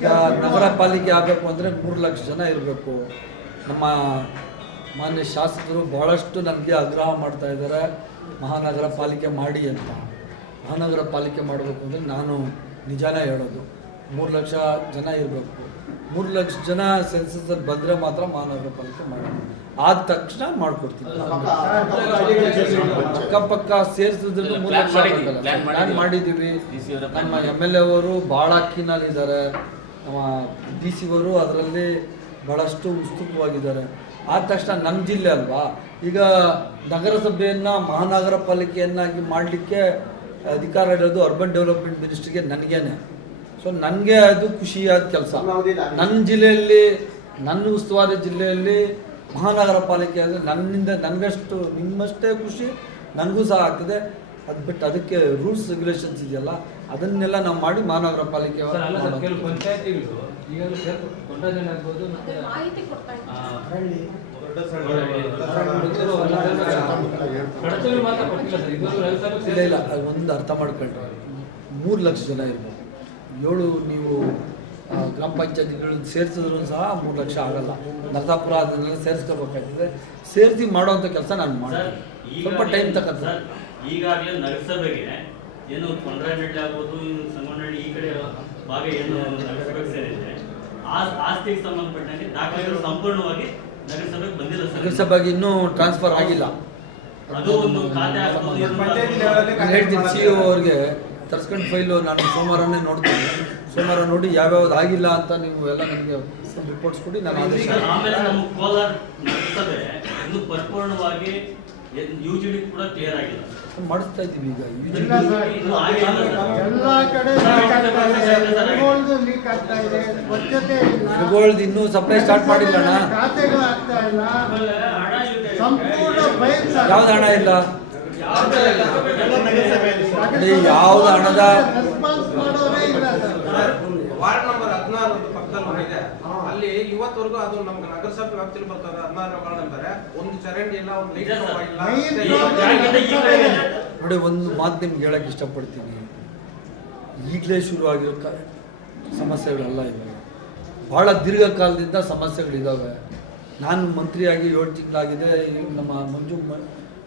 ಈಗ ನಗರ ಪಾಲಿಕೆ ಆಗಬೇಕು ಅಂದರೆ 3 ಲಕ್ಷ ಜನ ಇರಬೇಕು. ನಮ್ಮ ಮಾನ್ಯ ಶಾಸಕರು ಬಹಳಷ್ಟು ನನಗೆ ಆಗ್ರಹ ಮಾಡ್ತಾ ಇದ್ದಾರೆ, ಮಹಾನಗರ ಪಾಲಿಕೆ ಮಾಡಿ ಅಂತ. ಮಹಾನಗರ ಪಾಲಿಕೆ ಮಾಡಬೇಕು ಅಂದರೆ ನಾನು ನಿಜಾನೇ ಹೇಳೋದು, 3 ಲಕ್ಷ ಜನ ಇರಬೇಕು. 3 ಲಕ್ಷ ಜನ ಸೆನ್ಸಸ್ಸಲ್ಲಿ ಬಂದರೆ ಮಾತ್ರ ಮಹಾನಗರ ಪಾಲಿಕೆ ಮಾಡೋದು. ಆದ ತಕ್ಷಣ ಮಾಡಿಕೊಡ್ತೀನಿ. ಅಕ್ಕಪಕ್ಕ ಸೇರಿಸಿದ್ರು 3 ಲಕ್ಷ ಪ್ಲ್ಯಾನ್ ಮಾಡಿದ್ದೀವಿ. ನಮ್ಮ MLA ಅವರು ಭಾಳ ಕೀನಲ್ಲಿದ್ದಾರೆ, ನಮ್ಮ DC ಅವರು ಅದರಲ್ಲಿ ಭಾಳಷ್ಟು ಉತ್ಸುಕವಾಗಿದ್ದಾರೆ. ಆದ ತಕ್ಷಣ ನಮ್ಮ ಜಿಲ್ಲೆ ಅಲ್ವಾ, ಈಗ ನಗರಸಭೆಯನ್ನು ಮಹಾನಗರ ಪಾಲಿಕೆಯನ್ನಾಗಿ ಮಾಡಲಿಕ್ಕೆ ಅಧಿಕಾರ ಇರೋದು ಅರ್ಬನ್ ಡೆವಲಪ್ಮೆಂಟ್ ಮಿನಿಸ್ಟ್ರಿಗೆ, ನನಗೇನೆ. ಸೊ ನನಗೆ ಅದು ಖುಷಿಯಾದ ಕೆಲಸ. ನನ್ನ ಜಿಲ್ಲೆಯಲ್ಲಿ, ನನ್ನ ಉಸ್ತುವಾರಿ ಜಿಲ್ಲೆಯಲ್ಲಿ ಮಹಾನಗರ ಪಾಲಿಕೆ ಅಂದರೆ ನನಗಷ್ಟು ನಿಮ್ಮಷ್ಟೇ ಖುಷಿ ನನಗೂ ಸಹ ಆಗ್ತದೆ. ಅದು ಬಿಟ್ಟು ಅದಕ್ಕೆ ರೂಲ್ಸ್ ರೆಗ್ಯುಲೇಷನ್ಸ್ ಇದೆಯಲ್ಲ, ಅದನ್ನೆಲ್ಲ ನಾವು ಮಾಡಿ ಮಹಾನಗರ ಪಾಲಿಕೆ ಇಲ್ಲ ಒಂದು ಅರ್ಥ ಮಾಡ್ಕೊಂಡ್ರೆ 3 ಲಕ್ಷ ಜನ ಇರ್ಬೋದು. 7 ನೀವು ಗ್ರಾಮ ಪಂಚಾಯತಿಗಳು ಸೇರಿಸಿದ್ರು ಸಹ 3 ಲಕ್ಷ ಆಗಲ್ಲ. ನರಸಾಪುರ ಅದನ್ನೆಲ್ಲ ಸೇರಿಸ್ಕೋಬೇಕಾಗ್ತದೆ. ಸೇರಿಸಿ ಮಾಡೋವಂಥ ಕೆಲಸ ನಾನು ಮಾಡ್ತೀನಿ. ಸ್ವಲ್ಪ ಟೈಮ್ ತಗತ್ತೆ. ಈಗಾಗಲೇ ನಗರಸಭೆಗೆ ಏನು ಕೊಂಡ್ರಾನಹಳ್ಳಿ ಆಗ್ಬೋದು, ಸಂಗನಹಳ್ಳಿ ಈ ಕಡೆ ಭಾಗ ಏನು ನಗರಸಭೆಗೆ ಸೇರಿದೆ, ಆಸ್ತಿಗೆ ಸಂಬಂಧಪಟ್ಟಂಗೆ ದಾಖಲೆಗಳು ಸಂಪೂರ್ಣವಾಗಿ ನಗರಸಭೆಗೆ ಬಂದಿಲ್ಲ. ನಗರಸಭೆಗೆ ಇನ್ನೂ ಟ್ರಾನ್ಸ್ಫರ್ ಆಗಿಲ್ಲ. ಅದು ಒಂದು ಖಾತೆ ಹೇಳ್ತೀನಿ CEO ಅವ್ರಿಗೆ ತರ್ಸ್ಕೊಂಡು ಫೈಲು ನಾನು ಸೋಮವಾರನೇ ನೋಡ್ತೀನಿ. ಸೋಮವಾರ ನೋಡಿ ಯಾವ್ಯಾವ್ದು ಆಗಿಲ್ಲ ಅಂತ ನೀವು ಎಲ್ಲ ನನಗೆ ರಿಪೋರ್ಟ್ಸ್ ಕೊಡಿ. ನಾನು ಆಮೇಲೆ ನಮ್ಮ ಕೋಲಾರ ನಗರಸಭೆ ಇನ್ನೂ ಪರಿಪೂರ್ಣವಾಗಿ UGD ಕೂಡ ಕ್ಲಿಯರ್ ಆಗಿಲ್ಲ. ಮಾಡಿಸ್ತಾ ಇದ್ದೀವಿ. ಈಗ ಗೋಲ್ಡ್ ಇನ್ನೂ ಸಪ್ಲೈ ಸ್ಟಾರ್ಟ್ ಮಾಡಿಲ್ಲ ಅಣ್ಣ. ಯಾವ್ದು ಹಣ ಇಲ್ಲ, ಯಾವ್ದು ಹಣದ ವಾರ್ಡ್ ನಂಬರ್ 16 ಪಕ್ಕದಲ್ಲಿ ಇದೆ. ಅಲ್ಲಿ ಇವತ್ತವರೆಗೂ ಅದು ನಮ್ಗೆ ನಗರಸಭೆ ವ್ಯಾಪ್ತಿಯಲ್ಲಿ ಬರ್ತದೆ. 16 ವಾರ್ಡ್ ಅಂತಾರೆ, ಒಂದು ಚರಂಡಿ ಇಲ್ಲ, ಒಂದು ಲೈಟ್ ಇಲ್ಲ. ನೋಡಿ, ಒಂದು ಮಾತು ನಿಮ್ಗೆ ಹೇಳಕ್ಕೆ ಇಷ್ಟಪಡ್ತೀನಿ. ಈಗಲೇ ಶುರುವಾಗಿರೋ ಸಮಸ್ಯೆಗಳೆಲ್ಲ ಇವೆ. ಭಾಳ ದೀರ್ಘಕಾಲದಿಂದ ಸಮಸ್ಯೆಗಳಿದ್ದಾವೆ. ನಾನು ಮಂತ್ರಿಯಾಗಿ 7 ತಿಂಗಳಾಗಿದೆ. ನಮ್ಮ ಮಂಜು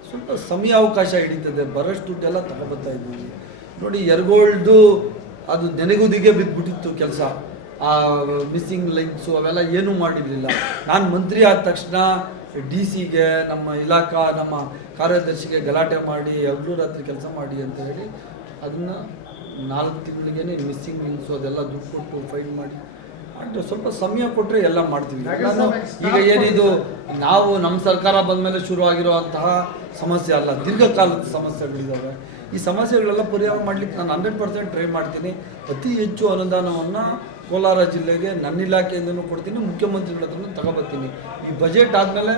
ಸ್ವಲ್ಪ ಸಮಯಾವಕಾಶ ಹಿಡಿತದೆ. ಬರೋಷ್ಟು ದುಡ್ಡೆಲ್ಲ ತಗೊಬರ್ತಾ ಇದ್ದೀವಿ. ನೋಡಿ, ಯರಗೋಳ್ದು ಅದು ನೆನೆಗುದಿಗೆ ಬಿದ್ದುಬಿಟ್ಟಿತ್ತು ಕೆಲಸ. ಆ ಮಿಸ್ಸಿಂಗ್ ಲೈನ್ಸು ಅವೆಲ್ಲ ಏನೂ ಮಾಡಿರಲಿಲ್ಲ. ನಾನು ಮಂತ್ರಿ ಆದ ತಕ್ಷಣ DC-ಗೆ, ನಮ್ಮ ಇಲಾಖಾ ನಮ್ಮ ಕಾರ್ಯದರ್ಶಿಗೆ ಗಲಾಟೆ ಮಾಡಿ ಹಗಲು ರಾತ್ರಿ ಕೆಲಸ ಮಾಡಿ ಅಂತ ಹೇಳಿ ಅದನ್ನು 4 ತಿಂಗಳಿಗೇ ಮಿಸ್ಸಿಂಗ್ ಲೈನ್ಸು ಅದೆಲ್ಲ ದುಡ್ಡು ಕೊಟ್ಟು ಫೈನ್ ಮಾಡಿ ಸ್ವಲ್ಪ ಸಮಯ ಕೊಟ್ಟರೆ ಎಲ್ಲ ಮಾಡ್ತೀವಿ. ಈಗ ಏನಿದು ನಾವು ನಮ್ಮ ಸರ್ಕಾರ ಬಂದ ಮೇಲೆ ಶುರು ಆಗಿರುವಂತಹ ಸಮಸ್ಯೆ ಅಲ್ಲ, ದೀರ್ಘಕಾಲದ ಸಮಸ್ಯೆಗಳಿದ್ದಾವೆ. ಈ ಸಮಸ್ಯೆಗಳೆಲ್ಲ ಪರಿಹಾರ ಮಾಡಲಿಕ್ಕೆ ನಾನು 100% ಟ್ರೈ ಮಾಡ್ತೀನಿ. ಅತಿ ಹೆಚ್ಚು ಅನುದಾನವನ್ನು ಕೋಲಾರ ಜಿಲ್ಲೆಗೆ ನನ್ನ ಇಲಾಖೆಯಿಂದನೂ ಕೊಡ್ತೀನಿ, ಮುಖ್ಯಮಂತ್ರಿಗಳ ಹತ್ರನೂ ತಗೊಬರ್ತೀನಿ. ಈ ಬಜೆಟ್ ಆದಮೇಲೆ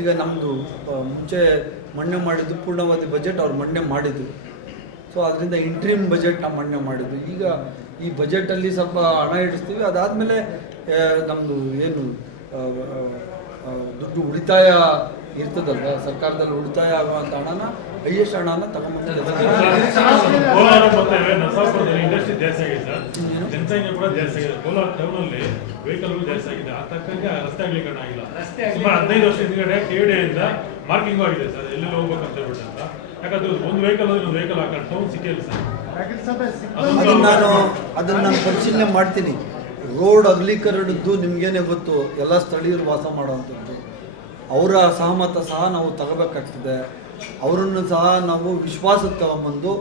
ಈಗ ನಮ್ಮದು ಮುಂಚೆ ಮಂಡನೆ ಮಾಡಿದ್ದು ಪೂರ್ಣಾವಧಿ ಬಜೆಟ್ ಅವ್ರು ಮಂಡನೆ ಮಾಡಿದ್ದು. ಸೊ ಅದರಿಂದ ಇಂಟ್ರೀಮ್ ಬಜೆಟ್ ನಾವು ಮಂಡನೆ ಮಾಡಿದ್ದು. ಈಗ ಈ ಬಜೆಟಲ್ಲಿ ಸ್ವಲ್ಪ ಹಣ ಇಡಿಸ್ತೀವಿ. ಅದಾದಮೇಲೆ ನಮ್ಮದು ಏನು ದುಡ್ಡು ಉಳಿತಾಯ ಇರ್ತದಲ್ವ, ಸರ್ಕಾರದಲ್ಲಿ ಉಳಿತಾಯ ಆಗುವಂಥ ಹಣನ, ಹೈಯೆಸ್ಟ್ ಹಣನ ತಗೊಂಡ್ಬಂದು ಕೋಲಾರ ಮತ್ತೆ ನರಸಾಪುರದಲ್ಲಿ ಇಂಡಸ್ಟ್ರಿ ಜಾಸ್ತಿ ಆಗಿದೆ ಸರ್, ಜನಸಂಖ್ಯೆ ಕೂಡ ಜಾಸ್ತಿ ಆಗಿದೆ. ಕೋಲಾರ ಟೌನಲ್ಲಿ ವೆಹಿಕಲ್ಗಳು ಜಾಸ್ತಿ ಆಗಿದೆ. ಆ ತಕ್ಕಂಗೆ ರಸ್ತೆ ಅಗಲೀಕರಣ ಆಗಿಲ್ಲ. ಸುಮಾರು 15 ವರ್ಷ ಹಿಂದ್ಗಡೆ KDA-ಯಿಂದ ಮಾರ್ಕಿಂಗ್ ಆಗಿದೆ ಸರ್, ಎಲ್ಲೆಲ್ಲಿ ಹೋಗ್ಬೇಕಂತ ಹೇಳ್ಬಿಟ್ಟು ಅಂತ. ಯಾಕಂದ್ರೆ ಒಂದು ವೆಹಿಕಲ್ ಅಂದ್ರೆ ಒಂದು ವೆಹಿಕಲ್ ಹಾಕೊಂಡು ಟೌನ್ ಸಿಕ್ಕಿಲ್ಲ ಸರ್. ಅದನ್ನು ನಾನು ಪರಿಶೀಲನೆ ಮಾಡ್ತೀನಿ. ರೋಡ್ ಅಗಲೀಕರಣದ್ದು ನಿಮಗೇನೆ ಗೊತ್ತು, ಎಲ್ಲ ಸ್ಥಳೀಯರು ವಾಸ ಮಾಡೋವಂಥದ್ದು. ಅವರ ಸಹಮತ ಸಹ ನಾವು ತಗೋಬೇಕಾಗ್ತದೆ. ಅವರನ್ನು ಸಹ ನಾವು ವಿಶ್ವಾಸಕ್ಕೆ ತಗೊಂಬಂದು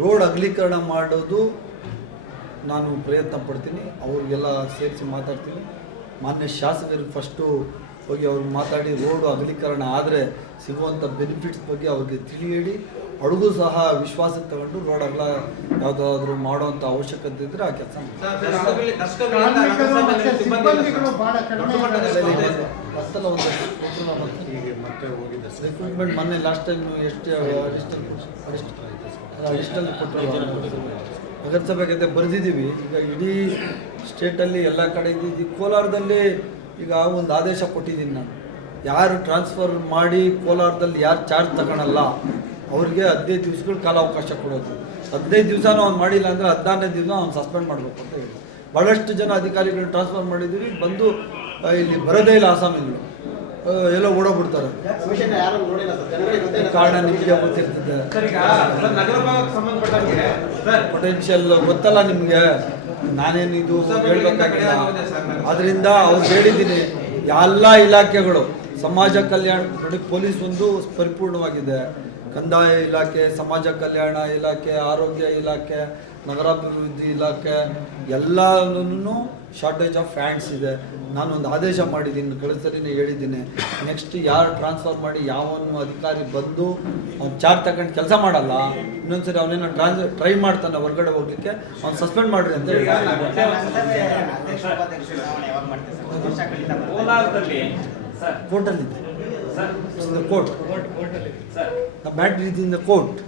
ರೋಡ್ ಅಗಲೀಕರಣ ಮಾಡೋದು ನಾನು ಪ್ರಯತ್ನ ಪಡ್ತೀನಿ. ಅವ್ರಿಗೆಲ್ಲ ಸೇರಿಸಿ ಮಾತಾಡ್ತೀನಿ. ಮಾನ್ಯ ಶಾಸಕರಿಗೆ ಫಸ್ಟು ಹೋಗಿ ಅವ್ರು ಮಾತಾಡಿ ರೋಡು ಅಗಲೀಕರಣ ಆದರೆ ಸಿಗುವಂಥ ಬೆನಿಫಿಟ್ಸ್ ಬಗ್ಗೆ ಅವ್ರಿಗೆ ತಿಳಿ ಹೇಳಿ, ಅವ್ರಿಗೂ ಸಹ ವಿಶ್ವಾಸಕ್ಕೆ ತಗೊಂಡು ರೋಡ್ ಅಗಲ ಯಾವುದಾದ್ರೂ ಮಾಡೋವಂಥ ಅವಶ್ಯಕತೆ ಇದ್ದರೆ ಆ ಕೆಲಸ ರಿಕ್ರೂಟ್ಮೆಂಟ್ ಮೊನ್ನೆ ಲಾಸ್ಟ್ ಟೈಮ್ ಎಷ್ಟು ಅಡಿಷನಲ್ ಕೊಟ್ಟರು ನಗರಸಭೆಗೆ ಬರೆದಿದ್ದೀವಿ. ಈಗ ಇಡೀ ಸ್ಟೇಟಲ್ಲಿ ಎಲ್ಲ ಕಡೆ ಇದ್ದಿದ್ದು. ಕೋಲಾರದಲ್ಲಿ ಈಗ ಒಂದು ಆದೇಶ ಕೊಟ್ಟಿದ್ದೀನಿ ನಾನು, ಯಾರು ಟ್ರಾನ್ಸ್ಫರ್ ಮಾಡಿ ಕೋಲಾರದಲ್ಲಿ ಯಾರು ಚಾರ್ಜ್ ತಗೊಳಲ್ಲ ಅವ್ರಿಗೆ 15 ದಿವಸಗಳು ಕಾಲಾವಕಾಶ ಕೊಡೋದು. 15 ದಿವಸನೂ ಅವ್ನು ಮಾಡಿಲ್ಲ ಅಂದರೆ 14ನೇ ದಿವಸ ಅವ್ನು ಸಸ್ಪೆಂಡ್ ಮಾಡಬೇಕು ಅಂತ ಹೇಳಿ ಭಾಳಷ್ಟು ಜನ ಅಧಿಕಾರಿಗಳು ಟ್ರಾನ್ಸ್ಫರ್ ಮಾಡಿದ್ದೀವಿ, ಬಂದು ಇಲ್ಲಿ ಬರೋದೇ ಇಲ್ಲ ಆಸಾಮಿಗಳು, ಎಲ್ಲ ಓಡೋಗ್ಬಿಡ್ತಾರೆ. ಕಾರಣ ನಿಮಗೆ ಗೊತ್ತಿರ್ತದೆ. ಸರ್, ಈಗ ನಗರ ಭಾಗಕ್ಕೆ ಸಂಬಂಧಪಟ್ಟಂಗೆ ಸರ್ ಪೊಟೆನ್ಷಿಯಲ್ ಗೊತ್ತಲ್ಲ ನಿಮಗೆ, ನಾನೇನು ಇದು ಹೇಳ್ಬೇಕಾಗಿಲ್ಲ. ಅದರಿಂದ ಅವ್ರು ಹೇಳಿದ್ದೀನಿ, ಎಲ್ಲ ಇಲಾಖೆಗಳು ಸಮಾಜ ಕಲ್ಯಾಣ ನೋಡಿ, ಪೊಲೀಸ್ ಒಂದು ಪರಿಪೂರ್ಣವಾಗಿದೆ, ಕಂದಾಯ ಇಲಾಖೆ, ಸಮಾಜ ಕಲ್ಯಾಣ ಇಲಾಖೆ, ಆರೋಗ್ಯ ಇಲಾಖೆ, ನಗರಾಭಿವೃದ್ಧಿ ಇಲಾಖೆ ಎಲ್ಲನೂ ಶಾರ್ಟೇಜ್ ಆಫ್ ಹ್ಯಾಂಡ್ಸ್ ಇದೆ. ನಾನೊಂದು ಆದೇಶ ಮಾಡಿದ್ದೀನಿ, ಕಳಿಸಲಿನೇ ಹೇಳಿದ್ದೀನಿ, ನೆಕ್ಸ್ಟ್ ಯಾರು ಟ್ರಾನ್ಸ್ಫರ್ ಮಾಡಿ ಯಾವನು ಅಧಿಕಾರಿ ಬಂದು ಅವ್ನು ಚಾರ್ಜ್ ತಗೊಂಡು ಕೆಲಸ ಮಾಡಲ್ಲ, ಇನ್ನೊಂದ್ಸರಿ ಅವನೇನೋ ಟ್ರೈ ಮಾಡ್ತಾನೆ ಹೊರಗಡೆ ಹೋಗ್ಲಿಕ್ಕೆ, ಅವ್ನು ಸಸ್ಪೆಂಡ್ ಮಾಡ್ರಿ ಅಂತ ಹೇಳಿ. ಕೋಲಾರದಲ್ಲಿ ಸರ್ ಕೋರ್ಟಲ್ಲಿದೆ, sir court, sir the matter is in the court.